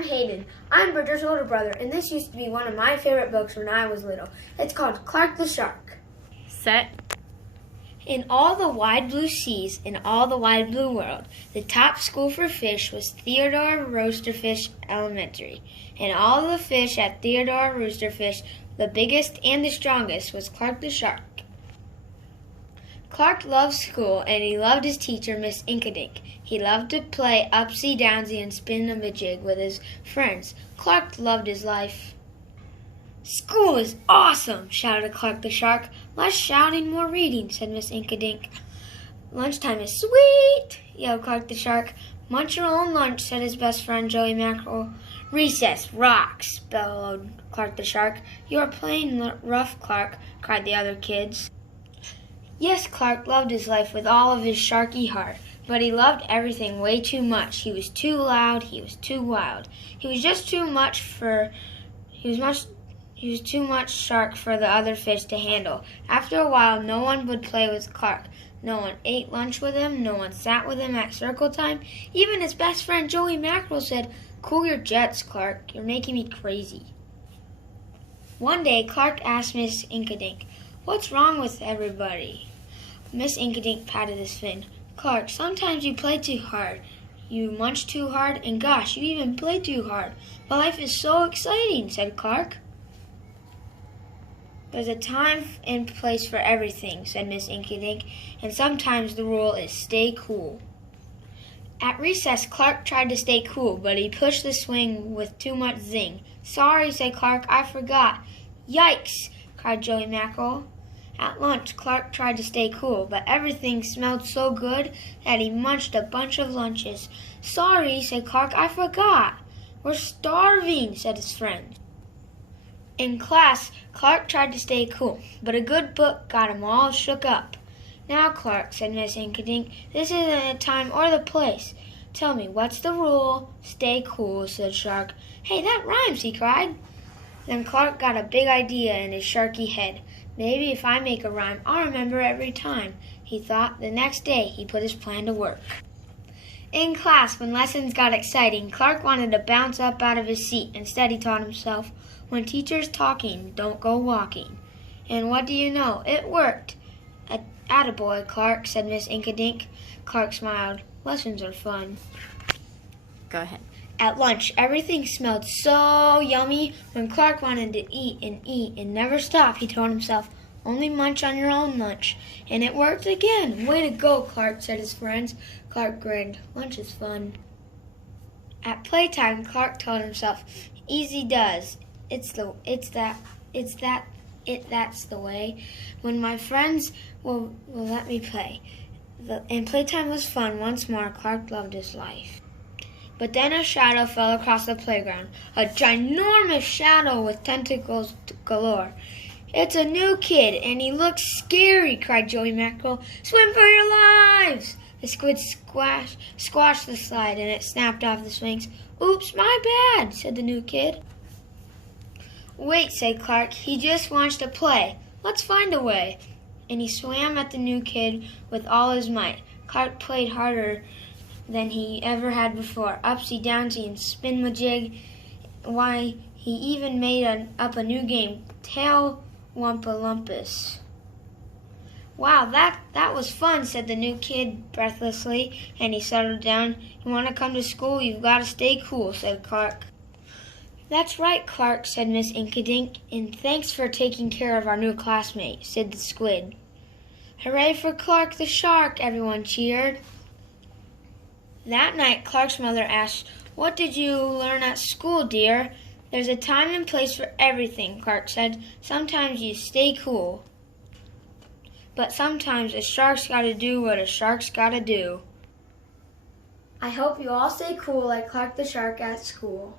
I'm Hayden. I'm Bridger's older brother, and this used to be one of my favorite books when I was little. It's called Clark the Shark. Set. In all the wide blue seas, in all the wide blue world, the top school for fish was Theodore Roosterfish Elementary. And all the fish at Theodore Roosterfish, the biggest and the strongest was Clark the Shark. Clark loved school, and he loved his teacher, Miss Inkadink. He loved to play upsy-downsy and spin-a-majig with his friends. Clark loved his life. "School is awesome!" shouted Clark the Shark. "Less shouting, more reading," said Miss Inkadink. "Lunchtime is sweet!" yelled Clark the Shark. "Munch your own lunch," said his best friend, Joey Mackerel. "Recess rocks!" bellowed Clark the Shark. "You are playing rough, Clark," cried the other kids. Yes, Clark loved his life with all of his sharky heart, but he loved everything way too much. He was too loud, he was too wild. He was too much shark for the other fish to handle. After a while, no one would play with Clark. No one ate lunch with him, no one sat with him at circle time. Even his best friend Joey Mackerel said, "Cool your jets, Clark, you're making me crazy." One day, Clark asked Miss Inkadink, "What's wrong with everybody?" Miss Inkadink patted his fin. "Clark, sometimes you play too hard. You munch too hard, and gosh, you even play too hard. But life is so exciting," said Clark. "There's a time and place for everything," said Miss Inkadink, "and sometimes the rule is stay cool." At recess, Clark tried to stay cool, but he pushed the swing with too much zing. "Sorry," said Clark, "I forgot." "Yikes!" cried Joey Mackerel. At lunch, Clark tried to stay cool, but everything smelled so good that he munched a bunch of lunches. "Sorry," said Clark, "I forgot." "We're starving," said his friend. In class, Clark tried to stay cool, but a good book got him all shook up. "Now, Clark," said Miss Inkadink, "this isn't the time or the place. Tell me, what's the rule?" "Stay cool," said Shark. "Hey, that rhymes," he cried. Then Clark got a big idea in his sharky head. "Maybe if I make a rhyme, I'll remember every time," he thought. The next day, he put his plan to work. In class, when lessons got exciting, Clark wanted to bounce up out of his seat. Instead, he taught himself, "When teacher's talking, don't go walking." And what do you know? It worked. "Attaboy, Clark," said Miss Inkadink. Clark smiled. Lessons are fun. Go ahead. At lunch, everything smelled so yummy. When Clark wanted to eat and never stop, he told himself, "Only munch on your own lunch." And it worked again. "Way to go, Clark," said his friends. Clark grinned. Lunch is fun. At playtime, Clark told himself, "Easy does. That's the way. When my friends will let me play." And playtime was fun once more. Clark loved his life. But then a shadow fell across the playground, a ginormous shadow with tentacles galore. "It's a new kid, and he looks scary," cried Joey Mackerel. "Swim for your lives!" The squid squashed the slide, and it snapped off the swings. "Oops, my bad," said the new kid. "Wait," said Clark, "he just wants to play. Let's find a way." And he swam at the new kid with all his might. Clark played harder than he ever had before, upsy-downsy and spin-majig. Why, he even made up a new game, Tail-Wumpa-Lumpus. "Wow, that was fun," said the new kid breathlessly, and he settled down. "You want to come to school, you've got to stay cool," said Clark. "That's right, Clark," said Miss Inkadink, "and thanks for taking care of our new classmate," said the squid. "Hooray for Clark the Shark," everyone cheered. That night, Clark's mother asked, "What did you learn at school, dear?" "There's a time and place for everything," Clark said. "Sometimes you stay cool. But sometimes a shark's gotta do what a shark's gotta do." I hope you all stay cool like Clark the Shark at school.